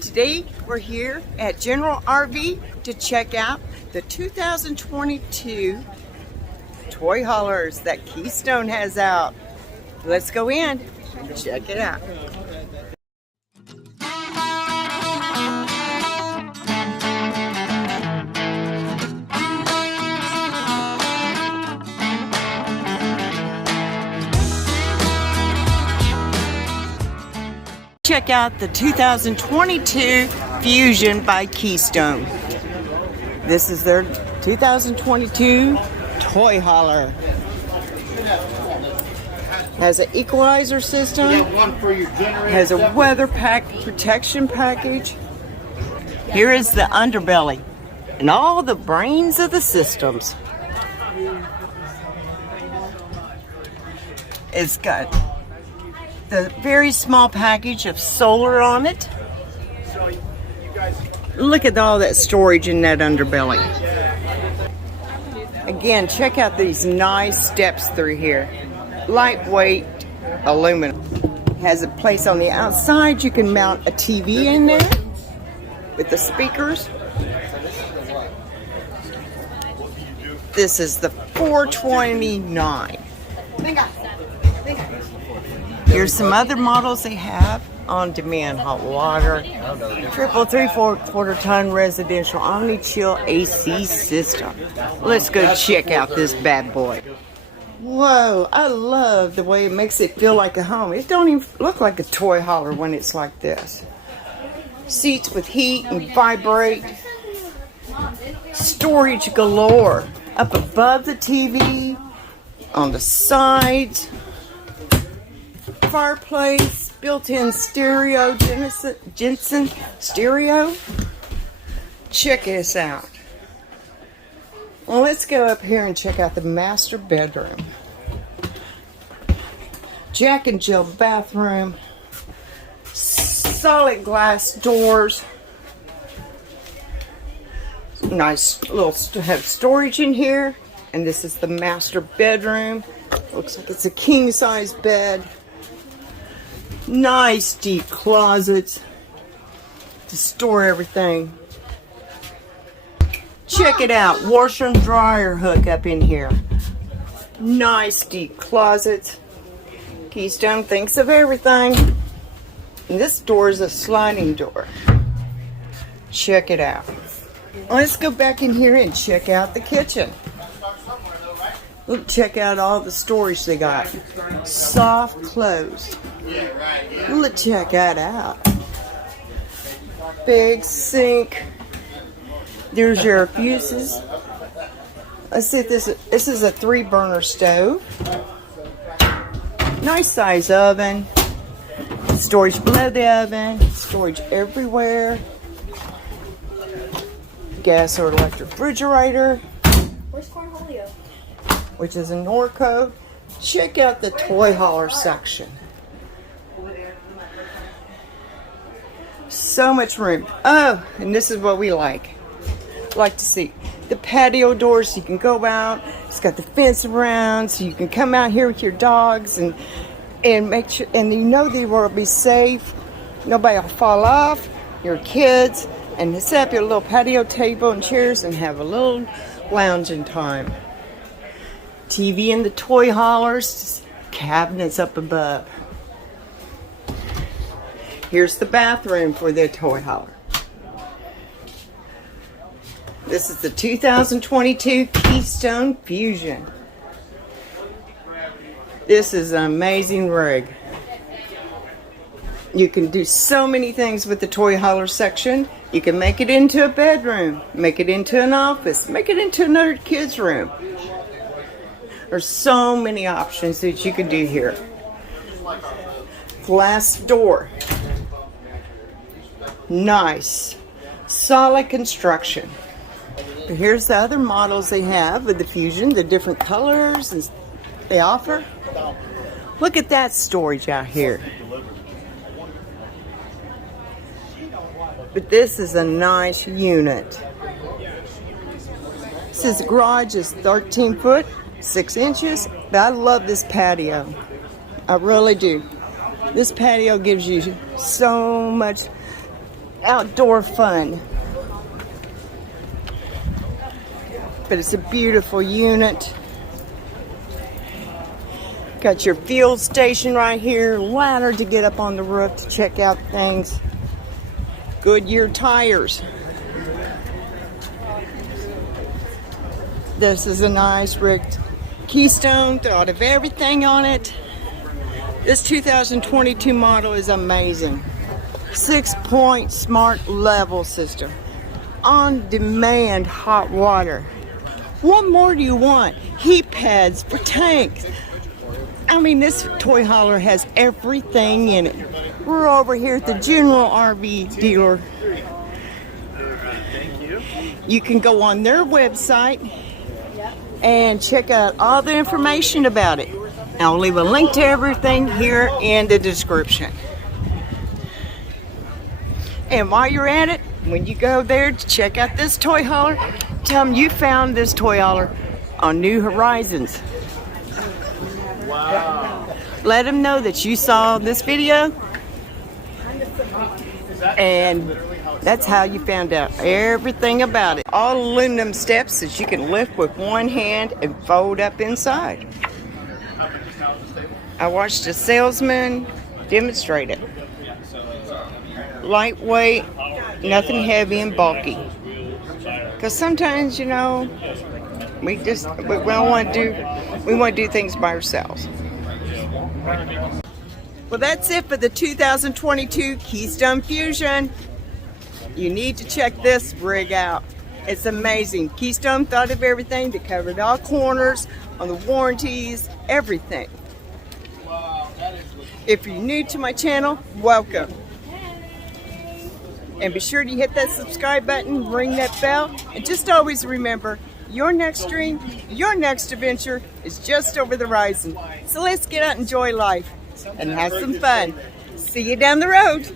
Today we're here at General RV to check out the 2022 toy haulers that Keystone has out. Let's go in and check it out. Check out the 2022 Fuzion by Keystone. This is their 2022 toy hauler. Has an equalizer system, has a weather pack protection package. Here is the underbelly and all the brains of the systems. It's got the very small package of solar on it. Look at all that storage in that underbelly. Again, check out these nice steps through here. Lightweight aluminum. Has a place on the outside. You can mount a TV in there with the speakers. This is the $429. Here's some other models they have. On-demand hot water, triple 3/4 ton residential omni-chill AC system. Let's go check out this bad boy. Whoa, I love the way it makes it feel like a home. It don't even look like a toy hauler when it's like this. Seats with heat and vibrate. Storage galore. Up above the TV, on the sides. Fireplace, built-in stereo, Jensen stereo. Check this out. Well, let's go up here and check out the master bedroom. Jack and Jill bathroom. Solid glass doors. Nice little have storage in here. And this is the master bedroom. Looks like it's a king-size bed. Nice deep closets to store everything. Check it out, washer and dryer hook up in here. Nice deep closets. Keystone thinks of everything. And this door is a sliding door. Check it out. Let's go back in here and check out the kitchen. Look, check out all the storage they got. Soft clothes. Let's check that out. Big sink. There's your fuses. Let's see if this is a 3-burner stove. Nice size oven. Storage below the oven. Storage everywhere. Gas or electric refrigerator. Where's Cornholio? Which is a Norco. Check out the toy hauler section. So much room. Oh, and this is what we like to see. The patio doors, so you can go out. It's got the fence around, so you can come out here with your dogs and make sure, and you know they will be safe. Nobody will fall off. Your kids, and set up your little patio table and chairs and have a little lounging time. TV in the toy haulers, cabinets up above. Here's the bathroom for the toy hauler. This is the 2022 Keystone Fuzion. This is an amazing rig. You can do so many things with the toy hauler section. You can make it into a bedroom, make it into an office, make it into another kid's room. There's so many options that you can do here. Glass door. Nice. Solid construction. But here's the other models they have with the Fuzion, the different colors they offer. Look at that storage out here. But this is a nice unit. It says the garage is 13 foot, 6 inches. But I love this patio. I really do. This patio gives you so much outdoor fun. But it's a beautiful unit. Got your field station right here, ladder to get up on the roof to check out things. Goodyear tires. This is a nice rig. Keystone, thought of everything on it. This 2022 model is amazing. 6-point smart level system. On-demand hot water. What more do you want? Heat pads for tanks. I mean, this toy hauler has everything in it. We're over here at the General RV dealer. You can go on their website and check out all the information about it. I'll leave a link to everything here in the description. And while you're at it, when you go there to check out this toy hauler, tell them you found this toy hauler on New Horizons. Wow. Let them know that you saw this video, and that's how you found out everything about it. All aluminum steps that you can lift with one hand and fold up inside. I watched a salesman demonstrate it. Lightweight, nothing heavy and bulky. Because sometimes, you know, we want to do things by ourselves. Well, that's it for the 2022 Keystone Fuzion. You need to check this rig out. It's amazing. Keystone thought of everything. They covered all corners on the warranties, everything. If you're new to my channel, welcome. And be sure to hit that subscribe button, ring that bell, and just always remember, your next dream, your next adventure is just over the horizon. So let's get out and enjoy life and have some fun. See you down the road.